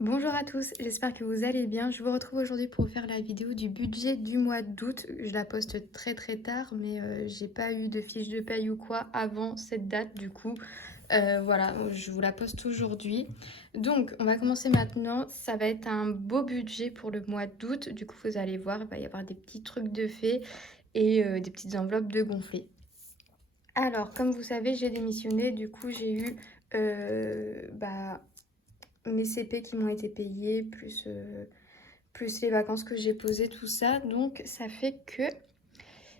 Bonjour à tous, j'espère que vous allez bien. Je vous retrouve aujourd'hui pour faire la vidéo du budget du mois d'août. Je la poste très tard, mais j'ai pas eu de fiche de paye ou quoi avant cette date du coup. Voilà, je vous la poste aujourd'hui. Donc, on va commencer maintenant. Ça va être un beau budget pour le mois d'août. Du coup, vous allez voir, il va y avoir des petits trucs de fait et des petites enveloppes de gonflées. Alors, comme vous savez, j'ai démissionné. Du coup, j'ai eu mes CP qui m'ont été payés, plus les vacances que j'ai posées, tout ça. Donc ça fait que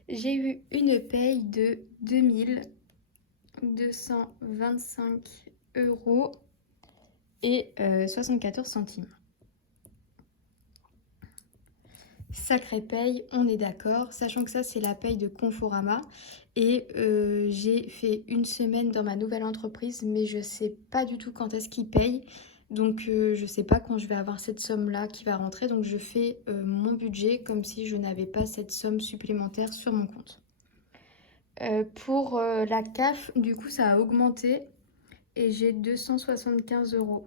j'ai eu une paye de 2225 € et 74 centimes. Sacrée paye, on est d'accord, sachant que ça c'est la paye de Conforama et j'ai fait une semaine dans ma nouvelle entreprise mais je sais pas du tout quand est-ce qu'ils payent, donc je sais pas quand je vais avoir cette somme là qui va rentrer, donc je fais mon budget comme si je n'avais pas cette somme supplémentaire sur mon compte. Pour la CAF, du coup ça a augmenté et j'ai 275 €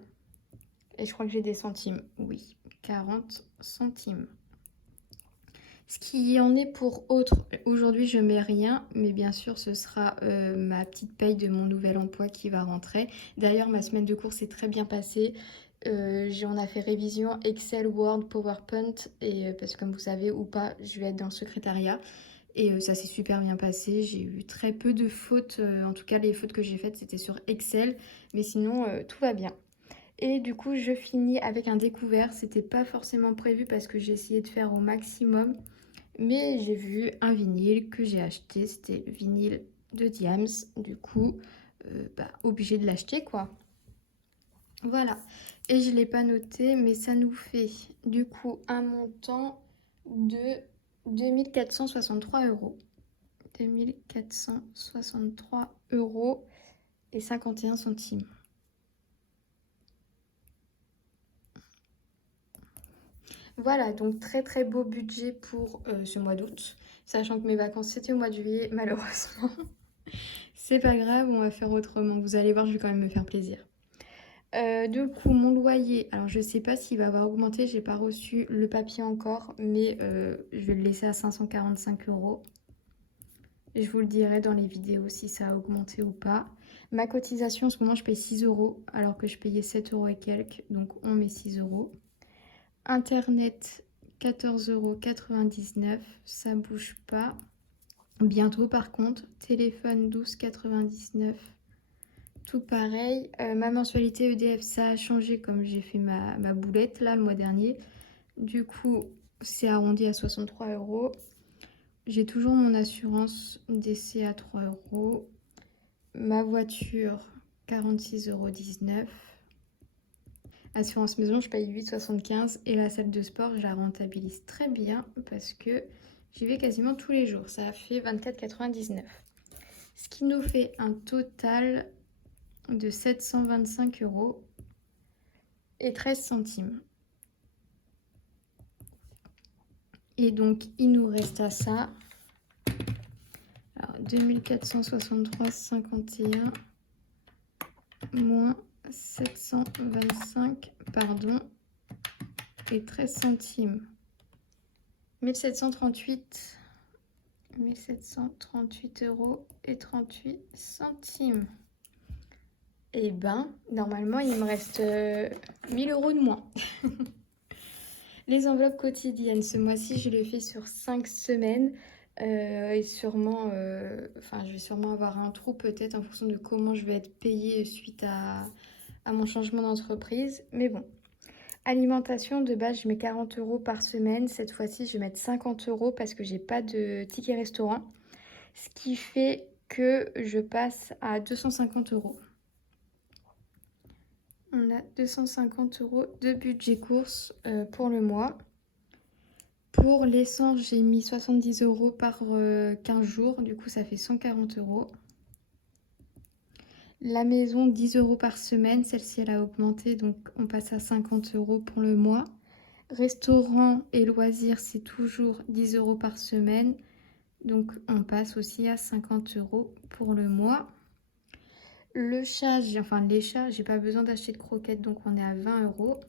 et je crois que j'ai des centimes, oui, 40 centimes. Ce qui en est pour autre, aujourd'hui je mets rien, mais bien sûr ce sera ma petite paye de mon nouvel emploi qui va rentrer. D'ailleurs ma semaine de cours s'est très bien passée. On a fait révision Excel, Word, PowerPoint, et parce que comme vous savez ou pas, je vais être dans le secrétariat. Et ça s'est super bien passé. J'ai eu très peu de fautes, en tout cas les fautes que j'ai faites c'était sur Excel, mais sinon tout va bien. Et du coup, je finis avec un découvert. C'était pas forcément prévu parce que j'ai essayé de faire au maximum. Mais j'ai vu un vinyle que j'ai acheté, c'était le vinyle de Diams, du coup, obligé de l'acheter quoi. Voilà, et je ne l'ai pas noté, mais ça nous fait du coup un montant de 2463 €. 2463 € et 51 centimes. Voilà, donc très beau budget pour ce mois d'août, sachant que mes vacances c'était au mois de juillet, malheureusement. C'est pas grave, on va faire autrement. Vous allez voir, je vais quand même me faire plaisir. Du coup, mon loyer, alors je sais pas s'il va avoir augmenté, j'ai pas reçu le papier encore, mais je vais le laisser à 545 €. Je vous le dirai dans les vidéos si ça a augmenté ou pas. Ma cotisation, en ce moment, je paye 6 € alors que je payais 7 € et quelques, donc on met 6 €. Internet, 14,99 €, ça bouge pas. Bientôt par contre, téléphone 12,99 €. Tout pareil. Ma mensualité EDF, ça a changé comme j'ai fait ma boulette là le mois dernier. Du coup, c'est arrondi à 63 €. J'ai toujours mon assurance décès à 3 €. Ma voiture, 46,19 €. Assurance maison, je paye 8,75 € et la salle de sport, je la rentabilise très bien parce que j'y vais quasiment tous les jours. Ça a fait 24,99 €. Ce qui nous fait un total de 725 € et 13 centimes. Et donc, il nous reste à ça. Alors, 2463,51 moins 725, pardon, et 13 centimes. 1738 € et 38 centimes. Et ben, normalement, il me reste 1000 € de moins. Les enveloppes quotidiennes, ce mois-ci, je l'ai fait sur 5 semaines. Et sûrement, je vais sûrement avoir un trou peut-être en fonction de comment je vais être payée suite à mon changement d'entreprise. Mais bon, alimentation, de base, je mets 40 € par semaine. Cette fois-ci, je vais mettre 50 € parce que j'ai pas de ticket restaurant. Ce qui fait que je passe à 250 €. On a 250 € de budget course pour le mois. Pour l'essence, j'ai mis 70 € par 15 jours, du coup ça fait 140 €. La maison, 10 € par semaine, celle-ci elle a augmenté, donc on passe à 50 € pour le mois. Restaurant et loisirs, c'est toujours 10 € par semaine, donc on passe aussi à 50 € pour le mois. Les chats, j'ai pas besoin d'acheter de croquettes, donc on est à 20 €.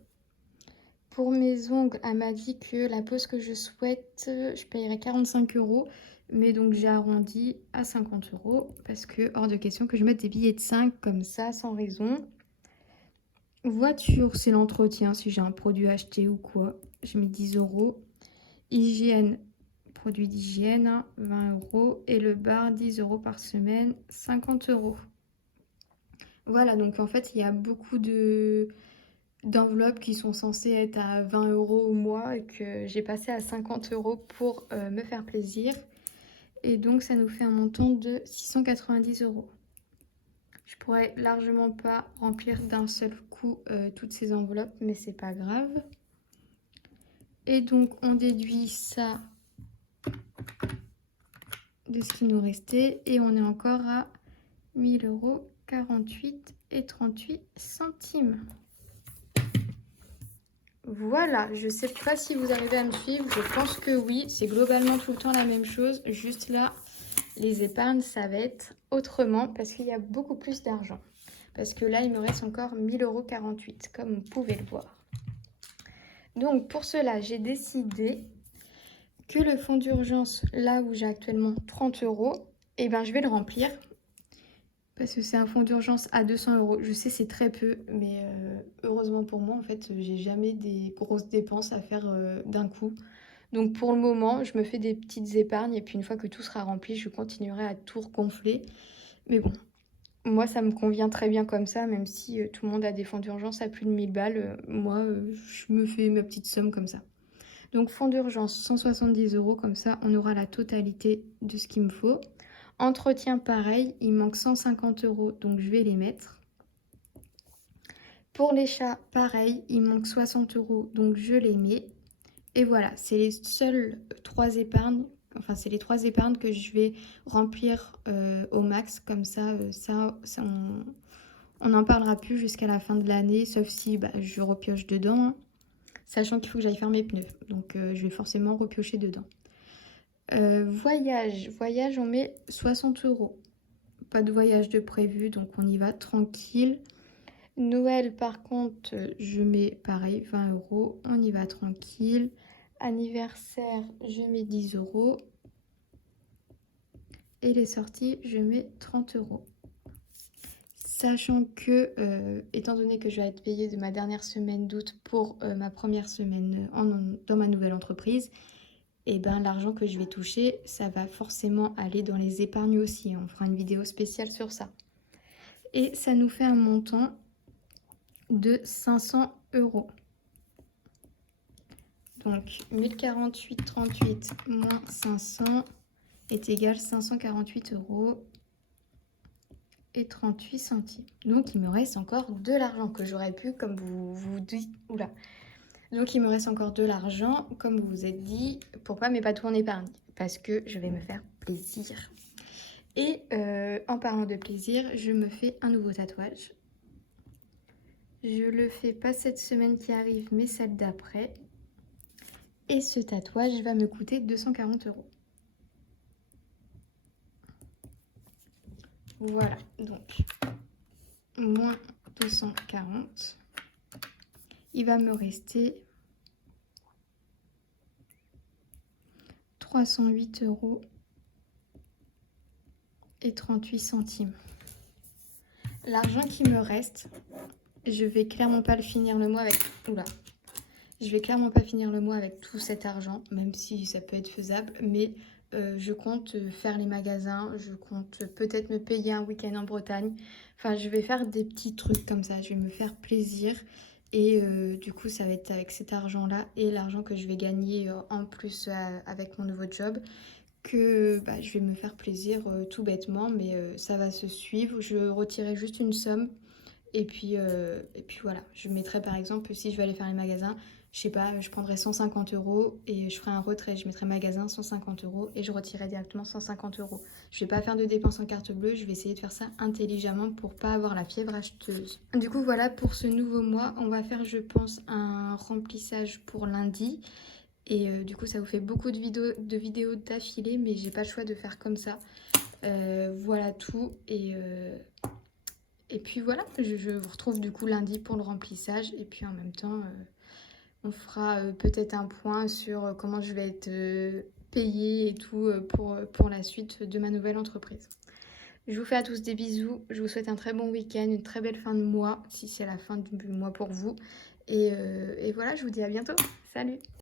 Pour mes ongles, elle m'a dit que la pose que je souhaite, je payerais 45 euros. Mais donc j'ai arrondi à 50 euros parce que hors de question que je mette des billets de 5 comme ça sans raison. Voiture, c'est l'entretien si j'ai un produit acheté ou quoi. Je mets 10 euros. Hygiène, produit d'hygiène, 20 euros. Et le bar, 10 euros par semaine, 50 euros. Voilà, donc en fait, il y a beaucoup d'enveloppes qui sont censées être à 20 euros au mois et que j'ai passé à 50 euros pour me faire plaisir. Et donc, ça nous fait un montant de 690 euros. Je pourrais largement pas remplir d'un seul coup toutes ces enveloppes, mais c'est pas grave. Et donc, on déduit ça de ce qui nous restait et on est encore à 1000 euros 48 et 38 centimes. Voilà, je sais pas si vous arrivez à me suivre, je pense que oui, c'est globalement tout le temps la même chose, juste là, les épargnes, ça va être autrement parce qu'il y a beaucoup plus d'argent. Parce que là, il me reste encore 1000 euros 48, comme vous pouvez le voir. Donc pour cela, j'ai décidé que le fonds d'urgence, là où j'ai actuellement 30 euros, eh ben, je vais le remplir. Parce que c'est un fonds d'urgence à 200 euros. Je sais, c'est très peu, mais heureusement pour moi, en fait, j'ai jamais des grosses dépenses à faire d'un coup. Donc pour le moment, je me fais des petites épargnes et puis une fois que tout sera rempli, je continuerai à tout regonfler. Mais bon, moi, ça me convient très bien comme ça, même si tout le monde a des fonds d'urgence à plus de 1000 balles. Moi, je me fais ma petite somme comme ça. Donc fonds d'urgence, 170 euros, comme ça, on aura la totalité de ce qu'il me faut. Entretien, pareil, il manque 150 euros, donc je vais les mettre. Pour les chats, pareil, il manque 60 euros, donc je les mets. Et voilà, c'est les seules 3 épargnes, enfin c'est les 3 épargnes que je vais remplir au max. Comme ça, on n'en parlera plus jusqu'à la fin de l'année, sauf si je repioche dedans, hein, sachant qu'il faut que j'aille faire mes pneus. Donc je vais forcément repiocher dedans. Voyage, on met 60 euros. Pas de voyage de prévu, donc on y va tranquille. Noël, par contre, je mets pareil, 20 euros. On y va tranquille. Anniversaire, je mets 10 euros. Et les sorties, je mets 30 euros. Sachant que, étant donné que je vais être payée de ma dernière semaine d'août pour ma première semaine dans ma nouvelle entreprise, et ben l'argent que je vais toucher, ça va forcément aller dans les épargnes aussi. On fera une vidéo spéciale sur ça. Et ça nous fait un montant de 500 euros. Donc 1048,38 moins 500 est égal à 548 euros et 38 centimes. Donc il me reste encore de l'argent que j'aurais pu, comme vous dites, oula. Donc il me reste encore de l'argent, comme vous vous êtes dit. Pourquoi mais pas tout en épargne? Parce que je vais me faire plaisir. Et en parlant de plaisir, je me fais un nouveau tatouage. Je le fais pas cette semaine qui arrive, mais celle d'après. Et ce tatouage va me coûter 240 euros. Voilà, donc moins 240. Il va me rester 308 euros et 38 centimes. L'argent qui me reste, je vais clairement pas le finir le mois avec... Oula. Je vais clairement pas finir le mois avec tout cet argent, même si ça peut être faisable, mais je compte faire les magasins, je compte peut-être me payer un week-end en Bretagne. Enfin, je vais faire des petits trucs comme ça, je vais me faire plaisir. Et du coup, ça va être avec cet argent-là et l'argent que je vais gagner en plus avec mon nouveau job que je vais me faire plaisir tout bêtement, mais ça va se suivre. Je retirerai juste une somme et puis voilà. Je mettrai par exemple, si je vais aller faire les magasins, je sais pas, je prendrai 150 euros et je ferai un retrait. Je mettrai magasin 150 euros et je retirerai directement 150 euros. Je vais pas faire de dépenses en carte bleue, je vais essayer de faire ça intelligemment pour pas avoir la fièvre acheteuse. Du coup, voilà, pour ce nouveau mois, on va faire, je pense, un remplissage pour lundi. Et du coup, ça vous fait beaucoup de vidéos d'affilée, mais j'ai pas le choix de faire comme ça. Voilà tout. Et puis voilà, je vous retrouve du coup lundi pour le remplissage. Et puis en même temps, On fera peut-être un point sur comment je vais être payée et tout pour la suite de ma nouvelle entreprise. Je vous fais à tous des bisous. Je vous souhaite un très bon week-end, une très belle fin de mois, si c'est la fin du mois pour vous. Et voilà, je vous dis à bientôt. Salut!